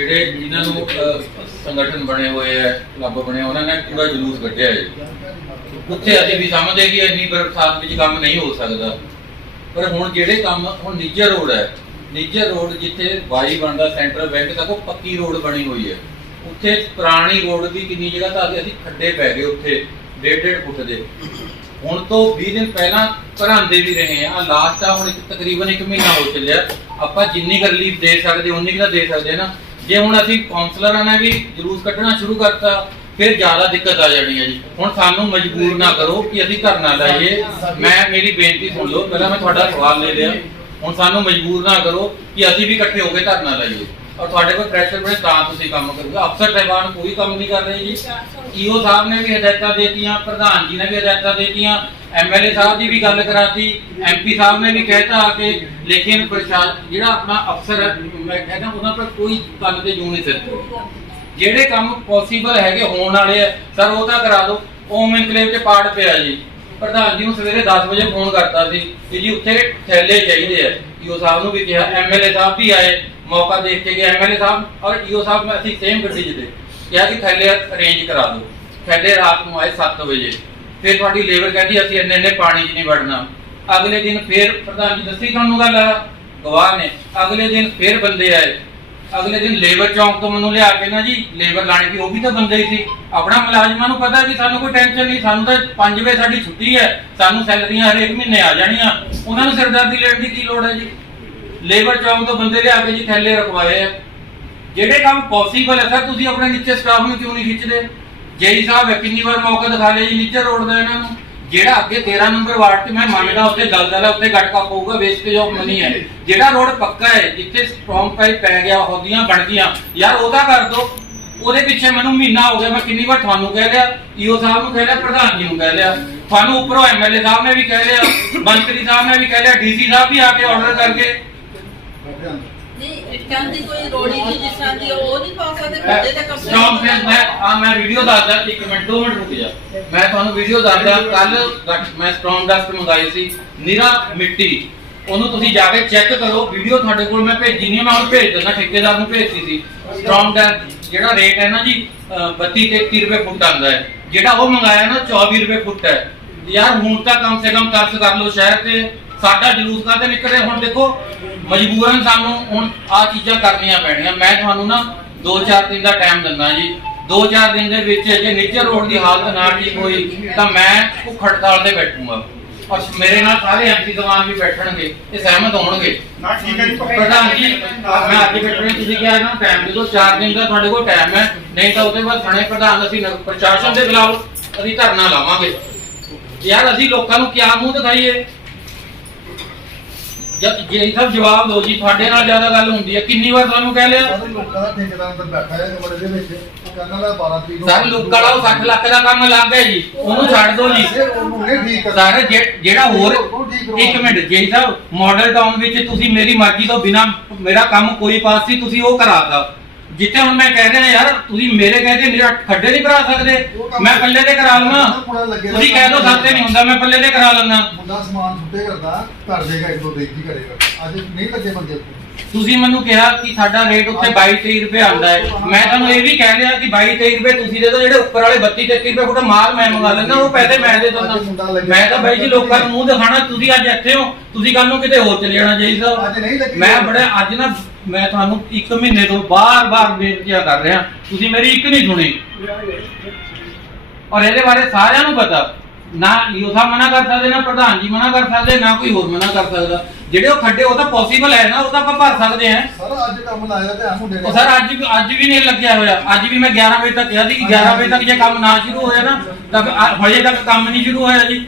ਜਿਹੜੇ ਜਿਨ੍ਹਾਂ ਨੂੰ ਸੰਗਠਨ ਬਣੇ ਹੋਏ ਐ ਕਲੱਬ ਬਣੇ ਉਹਨਾਂ ਨੇ ਪੂਰਾ ਜਲੂਸ ਕੱਢਿਆ ਹੈ। ਉੱਥੇ ਅਸੀਂ ਵੀ ਸਮਝਦੇ ਕਿ ਇੰਨੀ ਬਰਸਾਤ ਵਿੱਚ ਕੰਮ ਨਹੀਂ ਹੋ ਸਕਦਾ। ਪਰ ਹੁਣ ਜਿਹੜੇ ਕੰਮ, ਹੁਣ ਨਿੱਜਰ ਰੋਡ ਹੈ ਨਿੱਜਰ ਰੋਡ ਜਿੱਥੇ ਵਾਈ ਬਣਦਾ, ਸੈਂਟਰਲ ਬੈਂਕ ਤੱਕ ਉਹ ਪੱਕੀ ਰੋਡ ਬਣੀ ਹੋਈ ਹੈ। ਉੱਥੇ ਪੁਰਾਣੀ ਰੋਡ ਦੀ ਕਿੰਨੀ ਜਗ੍ਹਾ ਤਾਂ ਅਸੀਂ ਖੱਡੇ ਪੈ ਗਏ ਉੱਥੇ ਡੇਢ ਡੇਢ ਫੁੱਟ ਦੇ। ਹੁਣ ਤੋਂ 20 ਦਿਨ ਪਹਿਲਾਂ ਭਰਾਂਦੇ ਵੀ ਰਹੇ ਆ ਲਾਸਟ ਆ, ਹੁਣ ਤਕਰੀਬਨ 1 ਮਹੀਨਾ ਹੋ ਚੱਲਿਆ। ਆਪਾਂ ਜਿੰਨੀ ਕੁ ਰਿਲੀਫ ਦੇ ਸਕਦੇ ਉਨੀ ਕੁ ਤਾਂ ਦੇ ਸਕਦੇ ਨਾ। ਜੇ ਹੁਣ ਅਸੀਂ ਕਾਉਂਸਲਰਾਂ ਨੇ ਵੀ ਜਲੂਸ ਕੱਢਣਾ ਸ਼ੁਰੂ ਕਰਤਾ, ਫਿਰ ਜ਼ਿਆਦਾ ਦਿੱਕਤ ਆ ਜਾਣੀ ਹੈ ਜੀ। ਹੁਣ ਸਾਨੂੰ ਮਜਬੂਰ ਨਾ ਕਰੋ ਕਿ ਅਸੀਂ ਧਰਨਾ ਲਾਈਏ ਮੈਂ, ਮੇਰੀ ਬੇਨਤੀ ਸੁਣ ਲਓ, ਪਹਿਲਾਂ ਮੈਂ ਤੁਹਾਡਾ ਸਵਾਲ ਲੈ ਲਿਆ। ਹੁਣ ਸਾਨੂੰ ਮਜਬੂਰ ਨਾ ਕਰੋ ਕਿ ਅਸੀਂ ਵੀ ਇਕੱਠੇ ਹੋ ਕੇ ਧਰਨਾ ਲਾਈਏ ਔਰ ਤੁਹਾਡੇ ਕੋਲ ਪ੍ਰੈਸ਼ਰ ਬਣੇ ਤਾਂ ਤੁਸੀਂ ਕੰਮ ਕਰੋਗੇ। ਅਫਸਰ ਸਾਹਿਬਾਨ ਕੋਈ ਕੰਮ ਨਹੀਂ ਕਰ ਰਹੇ ਜੀ। ਈਓ ਸਾਹਿਬ ਨੇ ਵੀ ਹਦਾਇਤਾਂ ਦੇਤੀਆਂ, ਪ੍ਰਧਾਨ ਜੀ ਨੇ ਵੀ ਹਦਾਇਤਾਂ ਦੇਤੀਆਂ ਐਮਐਲਏ ਸਾਹਿਬ ਦੀ ਵੀ ਗੱਲ ਕਰਾਤੀ ਐਮਪੀ ਸਾਹਿਬ ਨੇ ਵੀ ਕਹਿਤਾ ਕਿ, ਲੇਕਿਨ ਪ੍ਰਸ਼ਾਸਨ ਜਿਹੜਾ ਆਪਣਾ ਅਫਸਰ ਹੈ, ਮੈਂ ਕਹਿੰਦਾ ਉਹਨਾਂ ਪਰ ਕੋਈ ਗੱਲ ਤੇ ਜੂ ਨਹੀਂ ਸਿਰ। ਜਿਹੜੇ ਕੰਮ ਪੋਸੀਬਲ ਹੈਗੇ, ਹੋਣ ਵਾਲੇ ਆ, ਸਰ ਉਹ ਤਾਂ ਕਰਾ ਦਿਓ ਓਮ ਇਨਕਲੇਵ 'ਚ ਪਾੜ ਪਿਆ ਜੀ। ਪ੍ਰਧਾਨ ਜੀ ਨੂੰ ਸਵੇਰੇ 10 ਵਜੇ ਫੋਨ ਕਰਤਾ ਸੀ ਕਿ ਜੀ ਉੱਥੇ ਥੈਲੇ ਚਾਹੀਦੇ ਆ। ਈਓ ਸਾਹਿਬ ਨੂੰ ਵੀ ਕਿਹਾ ਐਮਐਲਏ ਸਾਹਿਬ ਵੀ ਆਏ। ਮੌਕਾ ਦੇਖ ਕੇ ਗਏ ਐਮਐਲਏ ਸਾਹਿਬ ਔਰ ਈਓ ਸਾਹਿਬ ਅਸੀਂ ਸੇਮ ਗੱਡੀ 'ਚ ਤੇ ਕਿਹਾ ਕਿ ਥੈਲੇ ਅਰੇਂਜ ਕਰਾ ਦਿਓ। ਥੈਲੇ ਰਾਤ ਨੂੰ ਆਏ 7 ਵਜੇ। ਫਿਰ ਤੁਹਾਡੀ ਲੇਬਰ ਕਹਿੰਦੀ ਅਸੀਂ ਇੰਨੇ ਇੰਨੇ ਪਾਣੀ 'ਚ ਨਹੀਂ ਵੜਨਾ। ਅਗਲੇ ਦਿਨ ਫਿਰ ਪ੍ਰਧਾਨ ਜੀ ਦੱਸੀ ਤੁਹਾਨੂੰ ਗੱਲ, ਗਵਾਹ ਨੇ। ਅਗਲੇ ਦਿਨ ਫਿਰ ਬੰਦੇ ਆਏ। ਅਗਲੇ ਦਿਨ ਲੇਬਰ ਚੌਂਕ ਤੋਂ ਮੈਨੂੰ ਲਿਆ ਕੇ ਨਾ ਜੀ ਲੇਬਰ ਲਾਣੇ ਦੀ, ਉਹ ਵੀ ਤਾਂ ਬੰਦੇ ਹੀ ਸੀ। ਆਪਣਾ ਮੁਲਾਜ਼ਮਾਂ ਨੂੰ ਪਤਾ ਵੀ ਸਾਨੂੰ ਕੋਈ ਟੈਨਸ਼ਨ ਨਹੀਂ, ਸਾਨੂੰ ਤਾਂ 5 ਵਜੇ ਸਾਡੀ ਛੁੱਟੀ ਹੈ। ਸਾਨੂੰ ਸੈਲਰੀਆਂ ਹਰੇਕ ਮਹੀਨੇ ਆ ਜਾਣੀਆਂ। ਉਹਨਾਂ ਨੂੰ ਸਿਰਦਰਦੀ ਲੈਣ ਦੀ ਕੀ ਲੋੜ ਹੈ ਜੀ? ਲੇਬਰ ਚੌਂਕ ਤੋਂ ਬੰਦੇ ਲਿਆ ਕੇ ਜੀ ਥੈਲੇ ਰਖਵਾਏ ਆ। ਜਿਹੜੇ ਕੰਮ ਪੋਸੀਬਲ ਹੈ ਸਰ, ਤੁਸੀਂ ਆਪਣੇ ਨੀਚੇ ਸਟਾਫ ਨੂੰ ਕਿਉਂ ਨਹੀਂ ਖਿੱਚਦੇ? ਜੇਈ ਸਾਹਿਬ ਕਿੰਨੀ ਵਾਰ ਮੌਕਾ ਦਿਖਾ ਲਿਆ ਜੀ, ਨੀਚੇ ਰੋਡ ਦਾ ਇਹਨਾਂ ਨੂੰ। ਜਿਹੜਾ ਅੱਗੇ 13 ਨੰਬਰ ਵਾਰਡ ਤੇ ਮੈਂ ਮੰਨਦਾ, ਉੱਥੇ ਦਲਦਲ ਹੈ ਉੱਥੇ ਗਟਕਾ ਪਊਗਾ ਵੇਸਟੇਜ ਆਫ ਮਨੀ ਹੈ ਜਿਹੜਾ ਰੋਡ ਪੱਕਾ ਹੈ, ਜਿੱਥੇ ਸਟ੍ਰੋਂਗ ਪਾਈਪ ਪੈ ਗਿਆ ਹੋਦੀਆਂ ਬਣ ਗਈਆਂ, ਯਾਰ ਉਹਦਾ ਕਰ ਦੋ। ਉਹਦੇ ਪਿੱਛੇ ਮੈਨੂੰ ਮਹੀਨਾ ਹੋ ਗਿਆ, ਮੈਂ ਕਿੰਨੀ ਵਾਰ ਤੁਹਾਨੂੰ ਕਹਿ ਲਿਆ, ਈਓ ਸਾਹਿਬ ਨੂੰ ਕਹਿ ਲਿਆ, ਪ੍ਰਧਾਨ ਜੀ ਨੂੰ ਕਹਿ ਲਿਆ। ਤੁਹਾਨੂੰ ਉੱਪਰੋਂ ਐਮਐਲਏ ਸਾਹਿਬ ਨੇ ਵੀ ਕਹਿ ਲਿਆ, ਮੰਤਰੀ ਸਾਹਿਬ ਨੇ ਵੀ ਕਹਿ ਲਿਆ ਡੀਸੀ ਸਾਹਿਬ ਵੀ ਆ ਕੇ ਆਰਡਰ ਕਰਕੇ। ਨਹੀਂ ਇੱਟਾਂ ਦੀ ਕੋਈ ਰੋੜੀ ਨਹੀਂ ਜਿਸ ਤਰ੍ਹਾਂ ਦੀ ਉਹ ਨਹੀਂ ਪਾ ਸਕਦੇ ਖੱਡੇ ਤੇ ਕੱਪੜੇ ਸਟ੍ਰੋਂਗ ਫੇਸ ਮੈਂ ਆ ਮੈਂ ਵੀਡੀਓ ਦੱਸਦਾ ਇੱਕ ਮਿੰਟ ਦੋ ਮਿੰਟ ਰੁਕ ਜਾ। ਮੈਂ ਤੁਹਾਨੂੰ ਵੀਡੀਓ ਦੱਸਦਾ ਕੱਲ ਮੈਂ ਸਟ੍ਰੋਂਗ ਡਸਟ ਮੰਗਾਈ ਸੀ ਨਿਰਾ ਮਿੱਟੀ। ਉਹਨੂੰ ਤੁਸੀਂ ਜਾ ਕੇ ਚੈੱਕ ਕਰੋ ਵੀਡੀਓ ਤੁਹਾਡੇ ਕੋਲ ਮੈਂ ਭੇਜੀ ਨਹੀਂ ਮੈਂ ਹੁਣ ਭੇਜ ਦਿੰਦਾ ਠੇਕੇਦਾਰ ਨੂੰ ਭੇਜਤੀ ਸੀ। ਸਟ੍ਰੋਂਗ ਡਸਟ ਜਿਹੜਾ ਰੇਟ ਹੈ ਨਾ ਜੀ ਅ, 32 ਤੇ 30 ਰੁਪਏ ਫੁੱਟ ਆਂਦਾ ਹੈ। ਜਿਹੜਾ ਉਹ ਮੰਗਾਇਆ ਨਾ 24 ਰੁਪਏ ਫੁੱਟ ਹੈ। ਯਾਰ ਹੁਣ ਤਾਂ ਕਮ ਸੇ ਕਮ ਤਰਸ ਕਰ ਲਓ ਸ਼ਹਿਰ ਤੇ। ਸਾਡਾ ਜਲੂਸ ਕਾਹਦੇ ਨਿਕਲ ਹੁਣ ਦੇਖੋ ਮਜਬੂਰਨ ਸਾਨੂੰ ਹੁਣ ਆ ਚੀਜ਼ਾਂ ਕਰਨੀਆਂ ਪੈਣੀਆਂ। ਮੈਂ ਤੁਹਾਨੂੰ ਨਾ 2-4 ਦਿਨ ਦਾ ਟਾਈਮ ਦਿੰਦਾ ਜੀ। 2-4 ਦਿਨ ਦੇ ਵਿੱਚ ਜੇ ਨਿੱਜਰ ਰੋਡ ਦੀ ਹਾਲਤ ਨਾ ਠੀਕ ਹੋਈ ਤਾਂ ਮੈਂ ਭੁੱਖ ਹੜਤਾਲ ਤੇ ਬੈਠੂੰਗਾ। ਔਰ ਮੇਰੇ ਨਾਲ ਸਾਰੇ ਐਮਪੀ ਦੀਵਾਨ ਵੀ ਬੈਠਣਗੇ ਇਹ ਸਹਿਮਤ ਹੋਣਗੇ। ਨਾ ਠੀਕ ਹੈ ਜੀ ਪ੍ਰਧਾਨ ਜੀ ਮੈਂ ਅੱਜ ਬੈਠਣੇ ਤੁਸੀਂ ਕਿਹਾ ਨਾ ਟਾਈਮ ਦੇ ਦਿਓ 4 ਦਿਨ ਦਾ ਤੁਹਾਡੇ ਕੋਲ ਟਾਈਮ ਹੈ। ਨਹੀਂ ਤਾਂ ਉਹਦੇ ਬਾਅਦ ਥਾਣੇ ਪ੍ਰਧਾਨ ਅਸੀਂ ਪ੍ਰਸ਼ਾਸਨ ਦੇ ਖਿਲਾਫ ਅਸੀਂ ਧਰਨਾ ਲਾਵਾਂਗੇ। ਯਾਰ ਅਸੀਂ ਲੋਕਾਂ ਨੂੰ ਕਿਆ ਮੂੰਹ ਦਿਖਾਈਏ? ਜੇ ਸਭ ਜਵਾਬ ਦਿਓ ਜੀ ਤੁਹਾਡੇ ਨਾਲ ਜ਼ਿਆਦਾ ਗੱਲ ਹੁੰਦੀ ਹੈ। ਕਿੰਨੀ ਵਾਰ ਤੁਹਾਨੂੰ ਕਹਿ ਲਿਆ? ਸਾਰੇ ਲੋਕਾਂ ਦਾ ਠੇਕੇਦਾਰ ਅੰਦਰ ਬੈਠਾ ਹੈ ਕਮਰੇ ਦੇ ਵਿੱਚ। ਉਹ ਕਹਿੰਦਾ ਮੈਂ 12 ਤਰੀਕ ਸਰ ਲੋਕਾਂ ਦਾ ਉਹ 60 ਲੱਖ ਦਾ ਕੰਮ ਲੱਗ ਗਿਆ ਜੀ। ਉਹਨੂੰ ਛੱਡ ਦਿਓ ਜੀ। ਫਿਰ ਉਹਨੂੰ ਨਹੀਂ ਠੀਕ ਕਰ ਸਾਰੇ ਜੇ- ਜਿਹੜਾ ਹੋਰ ਇੱਕ ਮਿੰਟ ਜੀ ਸਾਹਿਬ ਮਾਡਲ ਟਾਊਨ ਵਿੱਚ ਤੁਸੀਂ ਮੇਰੀ ਮਰਜ਼ੀ ਤੋਂ ਬਿਨਾ ਮੇਰਾ ਕੰਮ ਕੋਈ ਪਾਸ ਸੀ ਤੁਸੀਂ ਉਹ ਕਰਾਤਾ ਜਿੱਥੇ ਹੁਣ ਮੈਂ ਕਹਿ ਰਿਹਾ ਯਾਰ ਤੁਸੀਂ ਮੇਰੇ ਕਹਦੇ ਮੇਰਾ ਖੱਡੇ ਨਹੀਂ ਕਰਾ ਸਕਦੇ। ਮੈਂ ਪੱਲੇ ਤੇ ਕਰਾ ਲਵਾਂ। ਤੁਸੀਂ ਕਹਿ ਦੋ ਸਾਤੇ ਨਹੀਂ ਹੁੰਦਾ ਮੈਂ ਪੱਲੇ ਤੇ ਕਰਾ ਲੈਣਾ ਮੁੰਡਾ ਸਮਾਨ ਛੁੱਟੇ ਕਰਦਾ ਘਰ ਦੇਗਾ ਇੱਕ ਦੋ ਦੇਖੀ ਕਰੇਗਾ ਅੱਜ ਨਹੀਂ ਲੱਗੇ ਬੰਦੇ ਉੱਤੇ ਤੁਸੀਂ ਮੈਨੂੰ ਕਿਹਾ ਕਿ ਸਾਡਾ ਰੇਟ ਉੱਥੇ 22 23 ਰੁਪਏ ਆਉਂਦਾ ਹੈ। ਮੈਂ ਤੁਹਾਨੂੰ ਇਹ ਵੀ ਕਹਿ ਰਿਹਾ ਕਿ 22 23 ਰੁਪਏ ਤੁਸੀਂ ਦੇ ਦਿਓ ਜਿਹੜੇ ਉੱਪਰ ਵਾਲੇ 32 33 ਰੁਪਏ ਫੁੱਟ ਮਾਲ ਮੈਂ ਮੰਗਾ ਲੈਂਦਾ ਉਹ ਪੈਸੇ ਮੈਂ ਦੇ ਦਿੰਦਾ। ਮੈਂ ਤਾਂ ਬਾਈ ਜੀ ਲੋਕਾਂ ਨੂੰ ਮੂੰਹ ਦਿਖਾਣਾ ਤੁਸੀਂ ਅੱਜ ਇੱਥੇ ਹੋ। ਤੁਸੀਂ ਕੱਲ ਨੂੰ ਕਿਤੇ ਹੋਰ ਚਲੇ ਜਾਣਾ ਚਾਹੀਦਾ ਅੱਜ ਨਹੀਂ ਲੱਗੀ। ਮੈਂ ਬੜਾ ਅੱਜ ਨਾ ਮੈਂ ਤੁਹਾਨੂੰ 1 ਮਹੀਨੇ ਤੋਂ ਬਾਰ-ਬਾਰ ਬੇਨਤੀਆਂ ਕਰ ਰਿਹਾ। ਤੁਸੀਂ ਮੇਰੀ ਇੱਕ ਨਹੀਂ ਸੁਣੀ। ਔਰ ਇਹਦੇ ਬਾਰੇ ਸਾਰਿਆਂ ਨੂੰ ਪਤਾ। ਨਾ ਸਾਹਿਬ ਮਨਾ ਕਰ ਸਕਦੇ ਨਾ ਪ੍ਰਧਾਨ ਜੀ ਮਨਾ ਕਰ ਸਕਦੇ ਨਾ ਕੋਈ ਹੋਰ ਮਨਾ ਕਰ ਸਕਦਾ। ਜਿਹੜੇ ਉਹ ਖੱਡੇ ਉਹ ਤਾਂ ਪੋਸੀਬਲ ਹੈ ਨਾ ਉਹ ਤਾਂ ਆਪਾਂ ਭਰ ਸਕਦੇ ਹਾਂ। ਸਰ ਅੱਜ ਕੰਮ ਲਾਇਆ ਤੇ ਆ ਮੁੰਡੇ ਨੇ। ਉਹ ਸਰ ਅੱਜ ਅੱਜ ਵੀ ਨਹੀਂ ਲੱਗਿਆ ਹੋਇਆ। ਅੱਜ ਵੀ ਮੈਂ 11 ਵਜੇ ਤੱਕ ਕਿਹਾ ਸੀ ਕਿ 11 ਵਜੇ ਤੱਕ ਜੇ ਕੰਮ ਨਾ ਸ਼ੁਰੂ ਹੋਇਆ ਨਾ ਤਾਂ ਹਜੇ ਤੱਕ ਕੰਮ ਨਹੀਂ ਸ਼ੁਰੂ ਹੋਇਆ ਜੀ।